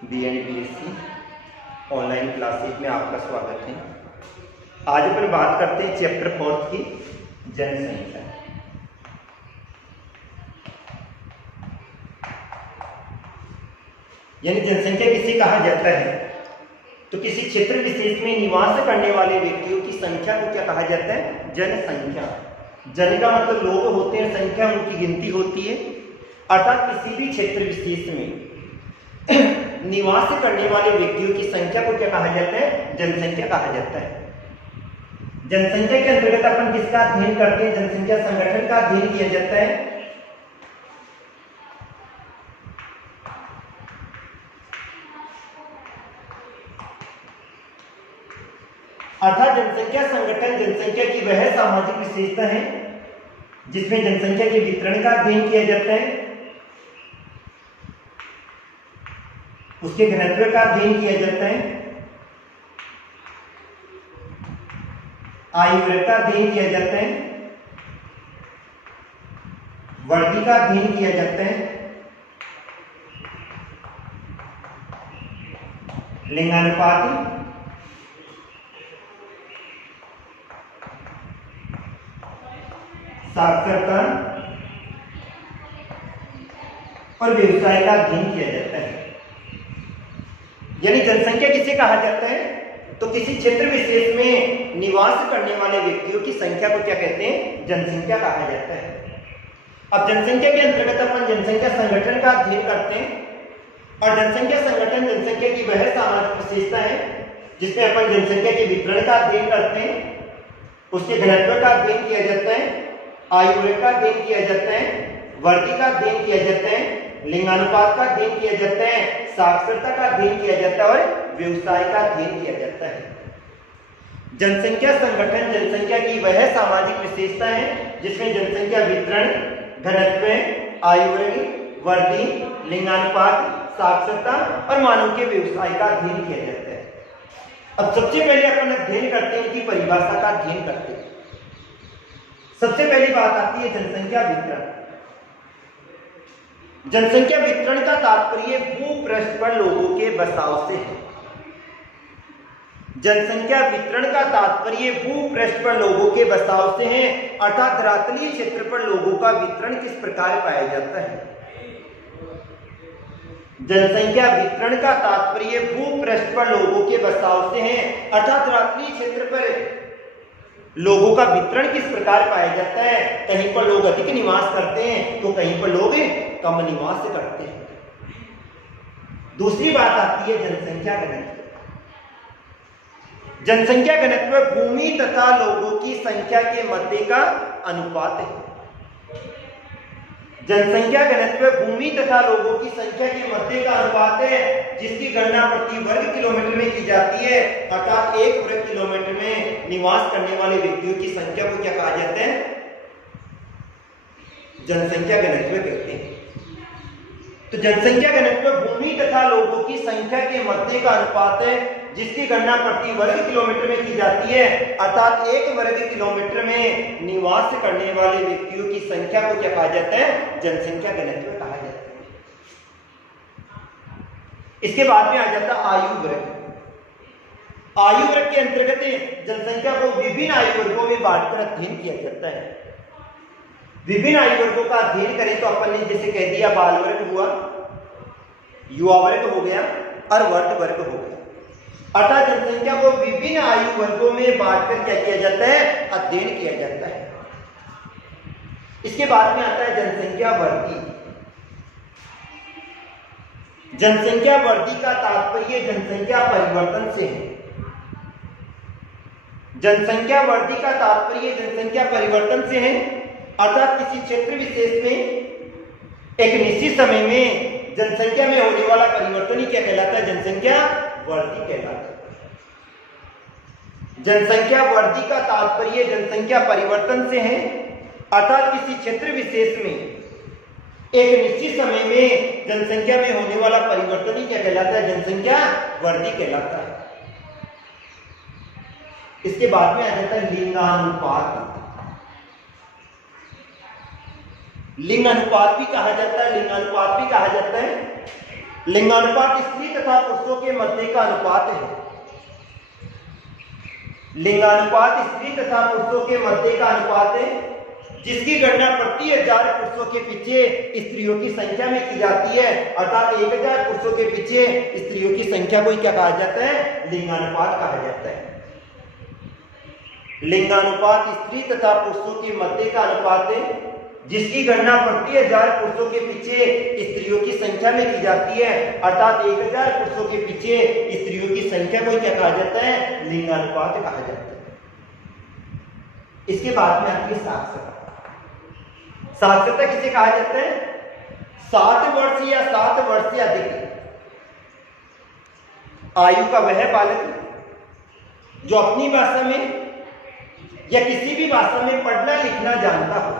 BNPSC online classes में आपका स्वागत है। आज अपन बात करते हैं चैप्टर 4 की जनसंख्या। यानी जनसंख्या किसे कहा जाता है? तो किसी क्षेत्र विशेष में निवास करने वाले व्यक्तियों की संख्या को क्या कहा जाता है? जनसंख्या। जन का मतलब लोग होते हैं, संख्या उनकी गिनती होती है। अर्थात किसी भी क्षेत्र विशेष में निवास करने वाले व्यक्तियों की संख्या को क्या कहा जाता है? जनसंख्या कहा जाता है। जनसंख्या के अंतर्गत अपन किसका अध्ययन करते हैं? जनसंख्या संगठन का अध्ययन किया जाता है। अर्थात जनसंख्या संगठन जनसंख्या की वह सामाजिक विशेषता है जिसमें जनसंख्या के वितरण का अध्ययन किया जाता है, उसके घनत्व का अध्ययन किया जाता है, आयु वर्ग का अध्ययन किया जाता है, वर्दी का अध्ययन किया जाता है, लिंगानुपात, साक्षरता और व्यवसाय का अध्ययन किया जाता है। यानी जनसंख्या किसे कहा जाता है? तो किसी क्षेत्र विशेष में निवास करने वाले व्यक्तियों की संख्या को क्या कहते हैं? जनसंख्या कहा जाता है। अब जनसंख्या के अंतर्गत अपन जनसंख्या संगठन का अध्ययन करते हैं और जनसंख्या संगठन जनसंख्या की वह सामाजिक विशेषता है जिसमें अपन जनसंख्या के वितरण का अध्ययन करते हैं, उसके घनत्व का अध्ययन किया जाता है, आयु वर्ग का अध्ययन किया जाता है, वर्दी का अध्ययन किया जाता है, लिंगानुपात का अध्ययन किया जाता है, साक्षरता का अध्ययन किया जाता है और व्यवसाय का अध्ययन किया जाता है। जनसंख्या संगठन जनसंख्या की वह सामाजिक विशेषता है जिसमें जनसंख्या वितरण, घनत्व, आयु वर्ग, वर्दी, लिंगानुपात, साक्षरता और मानव के व्यवसाय का अध्ययन किया जाता है। अब सबसे पहले अपन अध्ययन करते हैं उनकी परिभाषा का अध्ययन करते हैं। सबसे पहली बात आती है जनसंख्या वितरण। जनसंख्या वितरण का तात्पर्य भूपृष्ठ पर लोगों के बसाव से है। जनसंख्या वितरण का तात्पर्य भूपृष्ठ पर लोगों के बसाव से है, अर्थात धरातलीय क्षेत्र पर लोगों का वितरण किस प्रकार पाया जाता है। जनसंख्या वितरण का तात्पर्य भूपृष्ठ पर लोगों के बसाव से है, अर्थात धरातलीय क्षेत्र पर लोगों का वितरण किस प्रकार पाया जाता है। कहीं पर लोग अधिक निवास करते हैं तो कहीं पर लोग कम निवास करते हैं। दूसरी बात आती है जनसंख्या घनत्व। जनसंख्या घनत्व भूमि तथा लोगों की संख्या के मध्य का अनुपात है। जनसंख्या घनत्व भूमि तथा लोगों की संख्या के मध्य का अनुपात है जिसकी गणना प्रति वर्ग किलोमीटर में की जाती है, अर्थात एक वर्ग किलोमीटर में निवास करने वाले व्यक्तियों की संख्या को क्या कहा जाता है? जनसंख्या घनत्व कहते हैं। तो जनसंख्या घनत्व भूमि तथा लोगों की संख्या के मध्य का अनुपात है जिसकी गणना प्रति वर्ग किलोमीटर में की जाती है, अर्थात एक वर्ग किलोमीटर में निवास करने वाले व्यक्तियों की संख्या को क्या कहा जाता है? जनसंख्या घनत्व कहा जाता है। इसके बाद में आ जाता है आयु वर्ग। आयु वर्ग के अंतर्गत जनसंख्या को विभिन्न आयु वर्गों में बांटकर अध्ययन किया जाता है। विभिन्न आयु वर्गों का अध्ययन करें तो अपन ने जैसे कह दिया बाल वर्ग हुआ, युवा वर्ग हो गया और वृद्ध वर्ग हो गया। अर्थात जनसंख्या को विभिन्न आयु वर्गों में बांटकर क्या किया जाता है? अध्ययन किया जाता है। इसके बाद में आता है जनसंख्या वर्दी। जनसंख्या वर्दी का तात्पर्य जनसंख्या परिवर्तन से है। जनसंख्या वर्दी का तात्पर्य जनसंख्या परिवर्तन से है, अर्थात किसी क्षेत्र विशेष में एक निश्चित समय में जनसंख्या में होने वाला परिवर्तन ही क्या कहलाता है? जनसंख्या वर्दी कहलाता है। जनसंख्या वर्दी का तात्पर्य जनसंख्या परिवर्तन से है, अर्थात किसी क्षेत्र विशेष में एक निश्चित समय में जनसंख्या में होने वाला परिवर्तन ही क्या कहलाता है? जनसंख्या वर्दी कहलाता है। इसके बाद में आ जाता है लिंगानुपात। लिंग अनुपात भी कहा जाता है, लिंगानुपात भी कहा जाता है। लिंगानुपात स्त्री तथा पुरुषों के मध्य का अनुपात है। लिंगानुपात स्त्री तथा पुरुषों के मध्य का अनुपात है, जिसकी गणना प्रति 1000 पुरुषों के पीछे स्त्रियों की संख्या में की जाती है, अर्थात 1000 पुरुषों के पीछे स्त्रियों की संख्या को क्या कहा जाता है? लिंगानुपात कहा जाता है। लिंगानुपात स्त्री तथा पुरुषों के मध्य का अनुपात है, जिसकी गणना प्रति 1000 पुरुषों के पीछे स्त्रियों की संख्या में की जाती है, अर्थात 1000 पुरुषों के पीछे स्त्रियों की संख्या को क्या कहा जाता है? लिंगानुपात कहा जाता है। इसके बाद में आती है साक्षरता। साक्षरता किसे कहा जाता है? 7 वर्ष या 7 वर्ष से अधिक आयु का वह बालक जो अपनी भाषा में या किसी भी भाषा में पढ़ना लिखना जानता हो।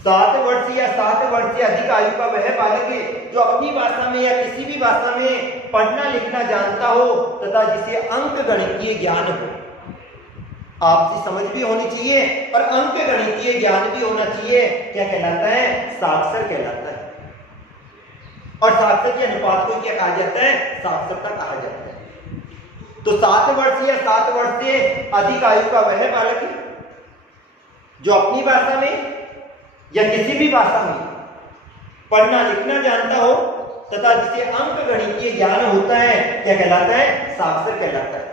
7 वर्ष या 7 वर्ष से अधिक आयु का वह बालक है जो अपनी भाषा में या किसी भी भाषा में पढ़ना लिखना जानता हो तथा जिसे अंक गणितीय ज्ञान हो। आपसी समझ भी होनी चाहिए और अंक गणितीय ज्ञान भी होना चाहिए। क्या कहलाता है? साक्षर कहलाता है। और साक्षर के अनुपात को क्या कहा जाता है? साक्षरता कहा जाता है। तो 7 वर्ष या 7 वर्ष से अधिक आयु का वह बालक है जो अपनी भाषा में या किसी भी भाषा में पढ़ना लिखना जानता हो तथा जिसे अंक गणितीय ज्ञान होता है, क्या कहलाता है? साक्षर कहलाता है।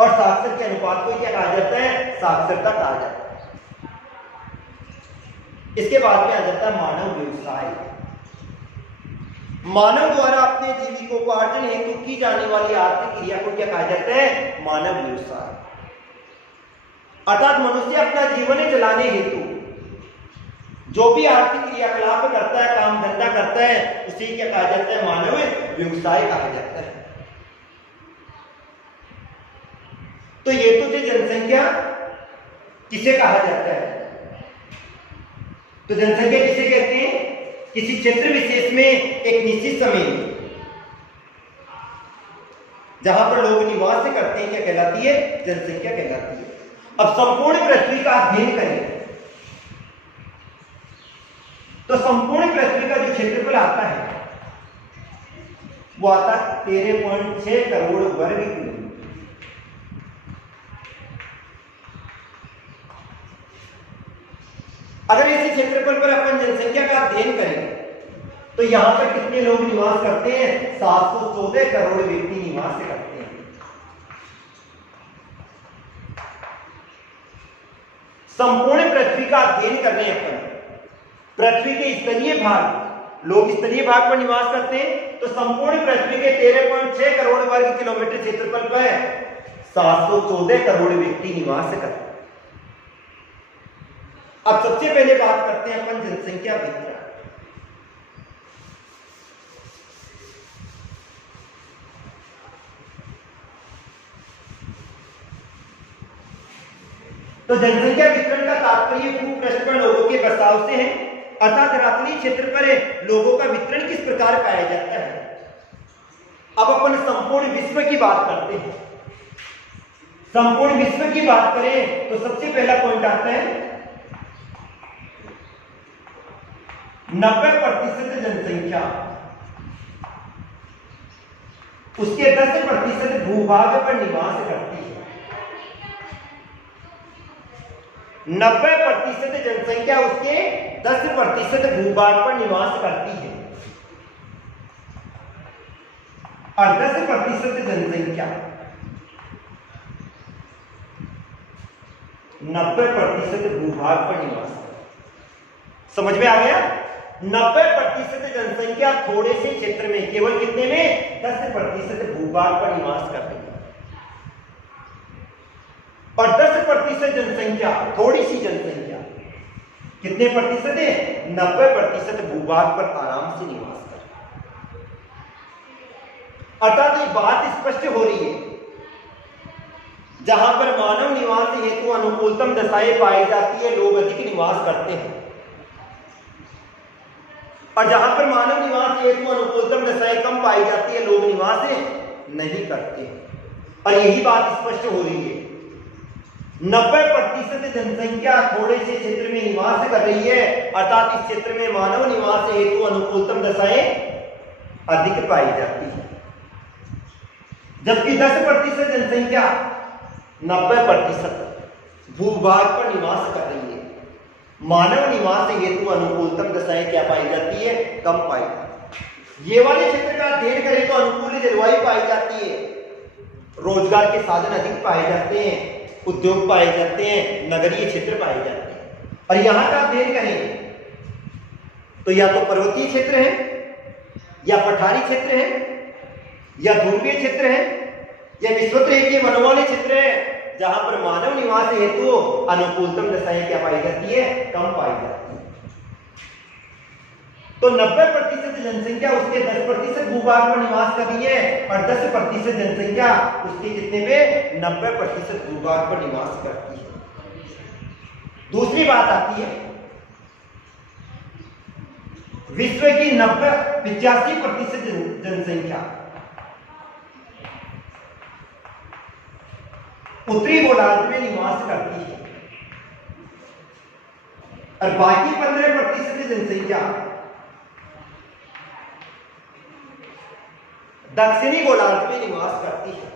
और साक्षर के अनुपात को क्या कहा जाता है? साक्षरता कहा जाता है। इसके बाद में आ जाता है मानव व्यवसाय। मानव द्वारा अपने जीविकोपार्जन हेतु की जाने वाली आर्थिक क्रिया को क्या कहा जाता है? मानव व्यवसाय। अर्थात मनुष्य अपना जीवन चलाने हेतु जो भी आर्थिक क्रियाकलाप करता है, काम धंधा करता है, उसे क्या कहा जाता है? मानव व्यवसाय कहा जाता है। तो ये तो जो जनसंख्या किसे कहा जाता है? तो जनसंख्या किसे कहते हैं? किसी क्षेत्र विशेष में एक निश्चित समय जहां पर लोग निवास करते हैं, क्या कहलाती है? जनसंख्या कहलाती है। अब संपूर्ण पृथ्वी का अध्ययन करें तो संपूर्ण पृथ्वी का जो क्षेत्रफल आता है वो आता 13.6 करोड़ वर्ग किलोमीटर। अगर इसी क्षेत्रफल पर अपन जनसंख्या का अध्ययन करें तो यहां पर कितने लोग निवास करते हैं? 714 करोड़ व्यक्ति निवास करते हैं। संपूर्ण पृथ्वी का अध्ययन कर रहे हैं अपन। पृथ्वी के स्तरीय भाग, लोग स्तरीय भाग पर निवास करते हैं, तो संपूर्ण पृथ्वी के 13.6 करोड़ वर्ग किलोमीटर क्षेत्रफल पर 714 करोड़ व्यक्ति निवास करते हैं। अब सबसे पहले बात करते हैं अपन जनसंख्या वितरण। तो जनसंख्या वितरण का तात्पर्य भूपृष्ठ पर लोगों के बसाव से है, अर्थात रात्रि क्षेत्र पर लोगों का वितरण किस प्रकार पाया जाता है। अब अपन संपूर्ण विश्व की बात करते हैं। संपूर्ण विश्व की बात करें तो सबसे पहला पॉइंट आता है 90% जनसंख्या उसके 10% भूभाग पर निवास करती है। 90% जनसंख्या उसके 10% भूभाग पर निवास करती है और 10% जनसंख्या 90% भूभाग पर निवास करती। समझ में आ गया? 90% जनसंख्या थोड़े से क्षेत्र में, केवल कितने में? 10% भूभाग पर निवास करती है और 10% जनसंख्या, थोड़ी सी जनसंख्या कितने प्रतिशत है? 90% भूभाग पर आराम से निवास करती है। अर्थात ये बात स्पष्ट हो रही है, जहां पर मानव निवास हेतु अनुकूलतम दशाएं पाई जाती है, लोग अधिक निवास करते हैं, और जहां पर मानव निवास हेतु अनुकूलतम दशाएं कम पाई जाती है, लोग निवास नहीं करते। और यही बात स्पष्ट हो रही है, 90% जनसंख्या थोड़े से क्षेत्र में निवास कर रही है, अर्थात इस क्षेत्र में मानव निवास हेतु अनुकूलतम दशाएं अधिक पाई जाती है। जबकि 10% जनसंख्या 90% भूभाग पर निवास कर रही है, मानव निवास हेतु अनुकूलतम दशाएं क्या पाई जाती है? कम पाई जाती है। ये वाले क्षेत्र का अध्ययन करें तो अनुकूल जलवायु पाई जाती है, रोजगार के साधन अधिक पाए जाते हैं, उद्योग पाए जाते हैं, नगरीय क्षेत्र पाए जाते हैं। और यहां का अध्ययन करें तो या तो पर्वतीय क्षेत्र है, या पठारी क्षेत्र है, या ध्रुवीय क्षेत्र है, या विश्वतरेखीय वनों वाले क्षेत्र है, जहां पर मानव निवास हेतु अनुकूलतम दशाएं क्या पाई जाती है? कम पाई जाती है। तो 90% जनसंख्या उसके 10% भूभाग पर निवास कर रही है, और 10% जनसंख्या उसके कितने पे? 90% भूभाग पर निवास करती है। दूसरी बात आती है, विश्व की 85% जनसंख्या उत्तरी गोलार्ध में निवास करती है, और बाकी 15% जनसंख्या दक्षिणी गोलार्ध में निवास करती है।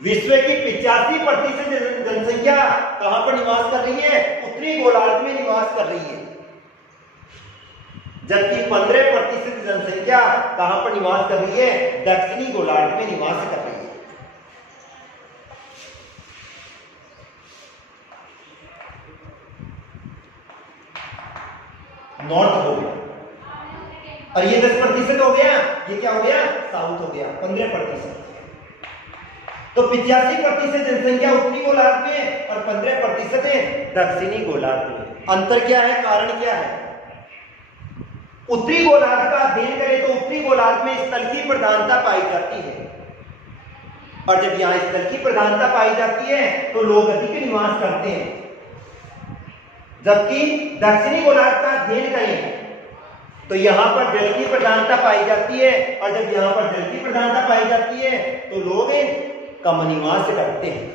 विश्व की 85% जनसंख्या कहां पर निवास कर रही है? उत्तरी गोलार्ध में निवास कर रही है, जबकि 15% जनसंख्या कहां पर निवास कर रही है? दक्षिणी गोलार्ध में निवास कर रही है। नॉर्थ हो गया, और ये 10% हो गया, ये क्या हो गया? साउथ हो गया 15%। तो 85% जनसंख्या उत्तरी गोलार्ध में और 15% दक्षिणी गोलार्ध में। अंतर क्या है? कारण क्या है? उत्तरी गोलार्ध का अध्ययन करें तो उत्तरी गोलार्ध में स्थल की प्रधानता पाई जाती है, और जब यहां स्थल की प्रधानता पाई जाती है तो लोग अधिक निवास करते हैं। जबकि दक्षिणी गोलार्ध का अध्ययन करें तो यहां पर जल की प्रधानता पाई जाती है, और जब यहां पर जल की प्रधानता पाई जाती है तो लोग कम निवास करते हैं।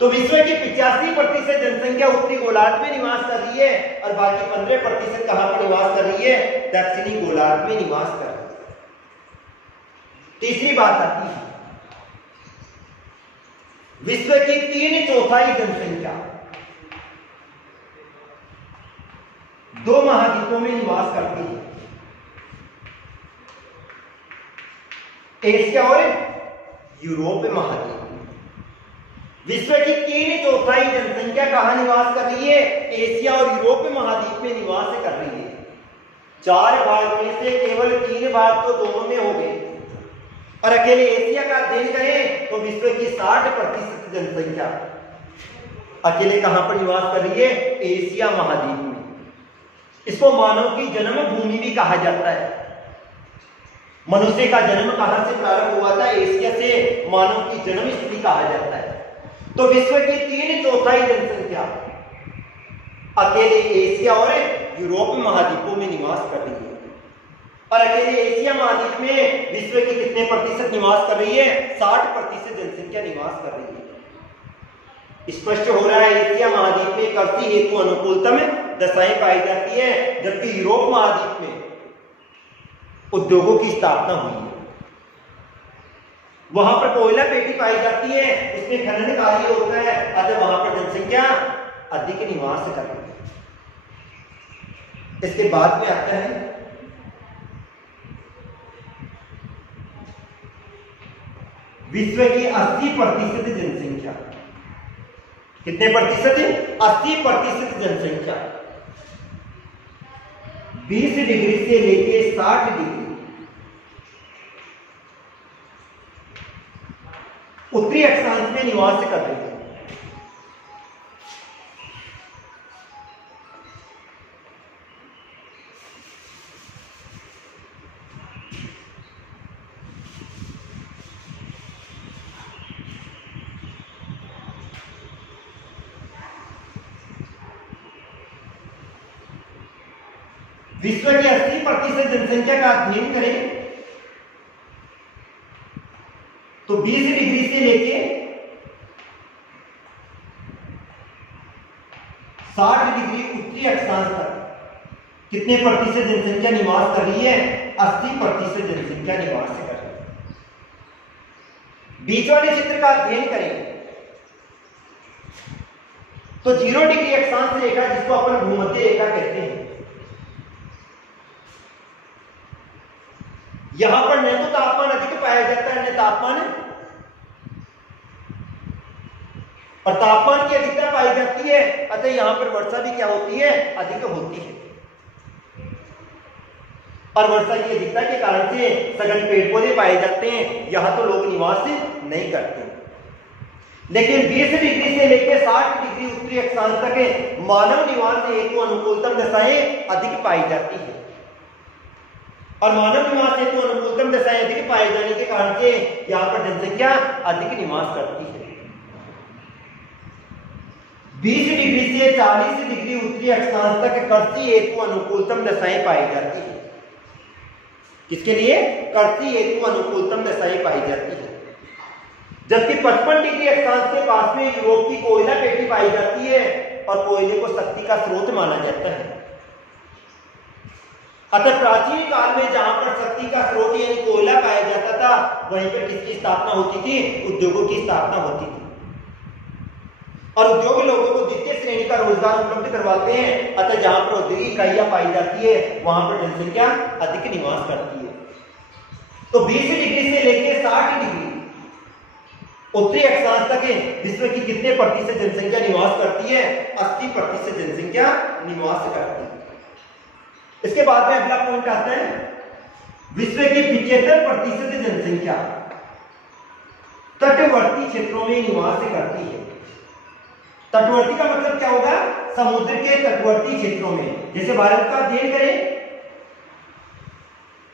तो विश्व की 85% जनसंख्या उत्तरी गोलार्ध में निवास कर रही है, और बाकी 15% कहां पर निवास कर रही है? दक्षिणी गोलार्ध में निवास कर रही है। तीसरी बात आती है, विश्व की 3/4 जनसंख्या 2 महाद्वीपों में निवास करती है, एशिया और यूरोप महाद्वीप। विश्व की 3/4 जनसंख्या कहां निवास कर रही है? एशिया और यूरोप महाद्वीप में निवास कर रही है। 4 भाग में से केवल 3 भाग तो दोनों में हो गए, और अकेले एशिया का अध्ययन करें तो विश्व की 60% जनसंख्या अकेले कहां पर निवास कर रही है? एशिया महाद्वीप में। इसको मानव की जन्मभूमि भी कहा जाता है। मनुष्य का जन्म कहां से प्रारंभ हुआ था? एशिया से मानव की जन्म स्थली कहा जाता है। तो विश्व की 3/4 जनसंख्या अकेले एशिया और यूरोप महाद्वीपों में निवास कर रही है, और अकेले एशिया महाद्वीप में विश्व की कितने प्रतिशत निवास कर रही है? 60% जनसंख्या निवास कर रही है। स्पष्ट हो रहा है, एशिया महाद्वीप में कृषि हेतु अनुकूलतम दशाएं पाई जाती है, जबकि यूरोप महाद्वीप में उद्योगों की स्थापना हुई है। वहां पर कोयला पेटी पाई जाती है, उसमें खनन कार्य होता है, अतः वहां पर जनसंख्या अधिक निवास कर रही है। इसके बाद में आता है विश्व की 80% जनसंख्या। कितने प्रतिशत है? 80% जनसंख्या 20 डिग्री से लेके 60 डिग्री उत्तरी अक्षांश में निवास कर रही है। विश्व की 80% जनसंख्या का अध्ययन करें तो 20 डिग्री से लेके 60 डिग्री उत्तरी अक्षांश तक कितने प्रतिशत जनसंख्या निवास कर रही है? 80% जनसंख्या निवास कर रही है। बीच वाले चित्र का अध्ययन करें तो 0 डिग्री अक्षांश रेखा, जिसको अपन भूमध्य रेखा कहते हैं, यहां पर न तो तापमान अधिक पाया जाता है न तापमान, और तापमान की अधिकता पाई जाती है, अतः यहां पर वर्षा भी क्या होती है? अधिक होती है। और वर्षा की अधिकता के कारण से सघन पेड़ पौधे पाए जाते हैं, यहां तो लोग निवास नहीं करते। लेकिन 20 डिग्री से लेकर 60 डिग्री उत्तरी अक्षांश तक मानव निवास हेतु अनुकूलतम दशाएं अधिक पाई जाती है, और मानव निवास हेतु अनुकूलतम दशाएं अधिक पाए जाने के कारण से यहां पर जनसंख्या अधिक निवास करती है। 20 डिग्री से 40 डिग्री उत्तरी अक्षांश तक कृषि हेतु अनुकूलतम दशाएं पाई जाती है। किसके लिए? कृषि हेतु अनुकूलतम दशाएं पाई जाती है। जबकि 55 डिग्री अक्षांश के पास में यूरोप की कोयला पेटी पाई जाती है, और कोयले को शक्ति का स्रोत माना जाता है। अतः प्राचीन काल में जहां पर शक्ति का स्रोत यानी कोयला पाया जाता था, वहीं पर किसकी स्थापना होती थी? उद्योगों की स्थापना होती थी, और उद्योग लोगों को द्वितीय श्रेणी का रोजगार उपलब्ध करवाते हैं। अतः जहां पर औद्योगिक इकाइयां पाई जाती है, वहां पर जनसंख्या अधिक निवास करती है। तो 20 डिग्री से लेकर 60 डिग्री उत्तरी अक्षांश तक विश्व की कितने प्रतिशत जनसंख्या निवास करती है? 80% जनसंख्या निवास करती है। इसके बाद में अगला पॉइंट आता है, विश्व की 75% जनसंख्या तटवर्ती क्षेत्रों में निवास करती है। तटवर्ती का मतलब क्या होगा? समुद्र के तटवर्ती क्षेत्रों में। जैसे भारत का अध्ययन करें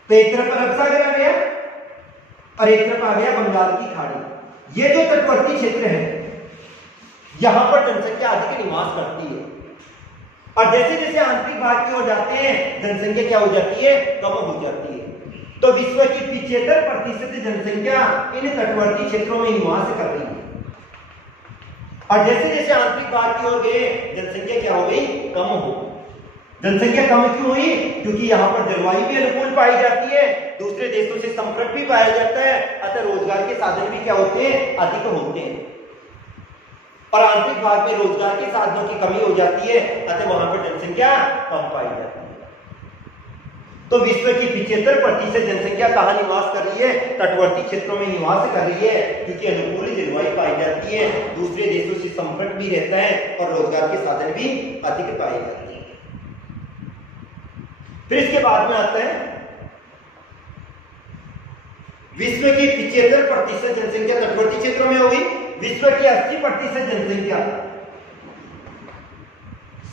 तो एक तरफ अरब सागर आ गया और एक तरफ आ गया बंगाल की खाड़ी। ये जो तटवर्ती क्षेत्र है, यहां पर जनसंख्या अधिक निवास करती है, और जैसे जैसे आंतरिक भाग की ओर जाते हैं, जनसंख्या क्या हो जाती है? कम हो जाती है। तो विश्व की 75% जनसंख्या इन तटवर्ती क्षेत्रों में निवास कर रही है, और जैसे जैसे आंतरिक भाग की ओर गए, जनसंख्या क्या हो गई? कम हो। जनसंख्या कम क्यों हुई? क्योंकि यहाँ पर जलवायु भी अनुकूल पाई जाती है, दूसरे देशों से संपर्क भी पाया जाता है, अतः रोजगार के साधन भी क्या होते हैं? अधिक होते हैं। और आंतरिक भाग में रोजगार के साधनों की कमी हो जाती है, अतः वहां पर जनसंख्या कम पाई जाती है। तो विश्व की 75% जनसंख्या कहाँ निवास कर रही है? तटवर्ती क्षेत्रों में निवास कर रही है, क्योंकि अनुकूल जलवायु पाई जाती है, दूसरे देशों से संपर्क भी रहता है, और रोजगार के साधन भी अधिक पाए जाते हैं। फिर इसके बाद में आता है, विश्व की 75% जनसंख्या तटवर्ती क्षेत्रों में होगी, विश्व की 80% जनसंख्या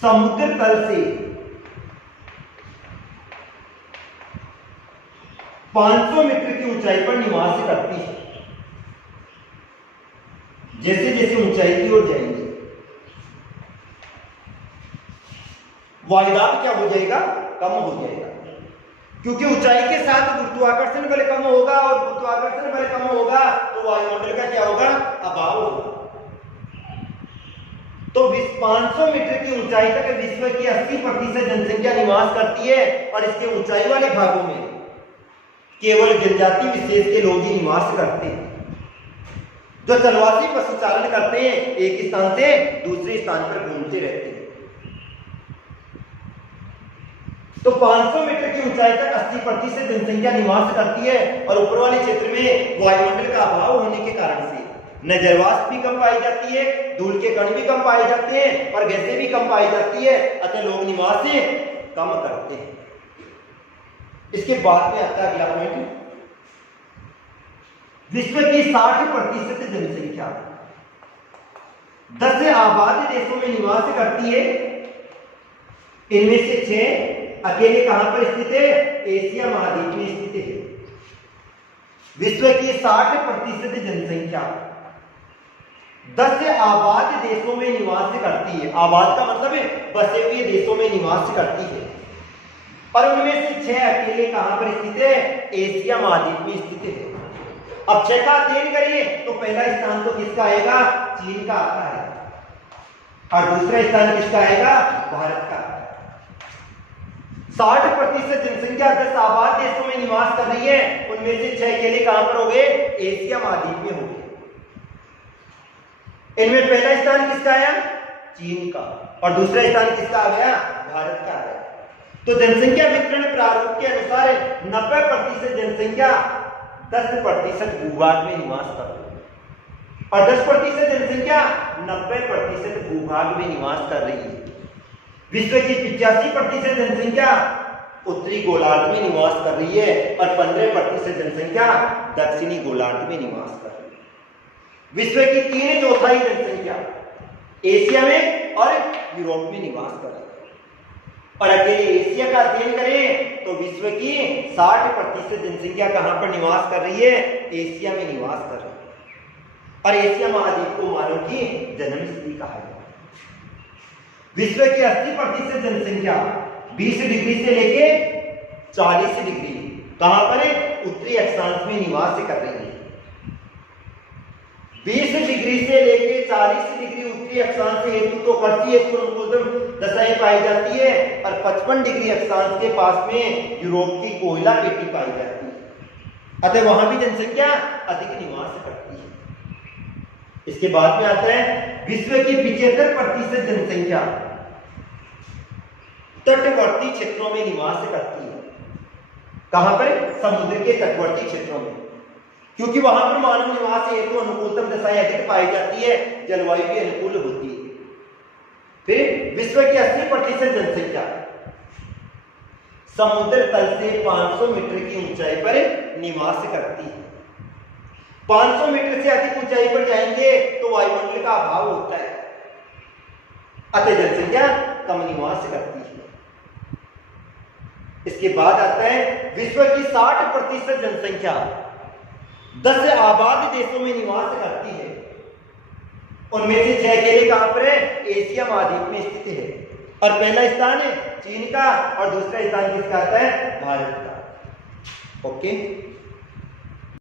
समुद्र तल से 500 मीटर की ऊंचाई पर निवास करती है। जैसे जैसे ऊंचाई की ओर जाएंगे, वायुदाब क्या हो जाएगा? कम हो जाएगा, क्योंकि ऊंचाई के साथ गुरुत्वाकर्षण बल कम होगा, और गुरुत्वाकर्षण बल कम होगा तो वायुमंडल का क्या होगा? अभाव होगा। तो 500 मीटर की ऊंचाई तक विश्व की 80% जनसंख्या निवास करती है, और इसके ऊंचाई वाले भागों में केवल जनजाति विशेष के लोग ही निवास करते हैं, जो चलवासी पशुचालन करते हैं, एक स्थान से दूसरे स्थान पर घूमते रहते हैं। तो 500 मीटर की ऊंचाई तक 80% जनसंख्या निवास करती है, और ऊपर वाले क्षेत्र में वायुमंडल का अभाव होने के कारण से न जलवाष्प भी कम पाई जाती है, धूल के कण भी कम पाए जाते हैं, और गैसें भी कम पाई जाती है, अतः लोग निवास कम करते हैं। इसके बाद में आता है अगला पॉइंट, विश्व की 60% जनसंख्या 10 आबाद देशों में निवास करती है। इनमें से 6 अकेले कहां पर स्थित है? एशिया महाद्वीप में स्थित है। विश्व की 60% जनसंख्या 10 आबाद देशों में निवास करती है। आबाद का मतलब है बसे हुए देशों में निवास करती है, और उनमें से 6 अकेले कहां पर स्थित है? एशिया महाद्वीप में स्थित है। अब 6 का अध्ययन करिए तो पहला स्थान तो किसका आएगा? चीन का आता है, और दूसरा स्थान किसका आएगा? भारत का। 60% जनसंख्या 10 आबाद देशों में निवास कर रही है, उनमें से 6 अकेले कहां पर हो गए? एशिया महाद्वीप में हो गए। इनमें पहला स्थान किसका आया? चीन का, और दूसरा स्थान किसका आ गया? भारत का आ गया। तो जनसंख्या वितरण प्रारूप के अनुसार 90% जनसंख्या 10% भूभाग में निवास कर रही है, और 10% जनसंख्या 90% भूभाग में निवास कर रही है। विश्व की 85% जनसंख्या उत्तरी गोलार्ध में निवास कर रही है, और 15% जनसंख्या दक्षिणी गोलार्ध में निवास कर रही है। विश्व की 3/4 जनसंख्या एशिया में और यूरोप में निवास कर रही है, और अकेले एशिया का अध्ययन करें तो विश्व की 60% जनसंख्या कहां पर निवास कर रही है? एशिया में निवास कर रही है, और एशिया महाद्वीप को मानव की जन्मस्थली कहा जाता है। विश्व की 80% जनसंख्या 20 डिग्री से लेके 40 डिग्री कहां पर है? उत्तरी अक्षांश में निवास कर रही है। 20 डिग्री से लेके 40 डिग्री उत्तरी अक्षांश हेतु तो करती हेतु अनुकूलतम दशाएं पाई जाती है, और 55 डिग्री अक्षांश के पास में यूरोप की कोयला पेटी पाई जाती है, अतः वहां भी जनसंख्या अधिक निवास करती है। इसके बाद में आता है विश्व की 75% जनसंख्या तटवर्ती क्षेत्रों में निवास करती है। कहां पर? समुद्र के तटवर्ती क्षेत्रों में, क्योंकि वहां पर मानव निवास हेतु अनुकूलतम दशाएं अधिक पाई जाती है, जलवायु भी अनुकूल होती है। फिर विश्व की 80% जनसंख्या समुद्र तल से 500 मीटर की ऊंचाई पर निवास करती है। 500 मीटर से अधिक ऊंचाई पर जाएंगे तो वायुमंडल का अभाव होता है, अतः जनसंख्या कम निवास करती है। इसके बाद आता है विश्व की 60% जनसंख्या 10 आबाद देशों में निवास करती है, उनमें से 6 अकेले कहां पर है? एशिया महाद्वीप में स्थित है, और पहला स्थान है चीन का, और दूसरा स्थान किसका आता है? भारत का। ओके।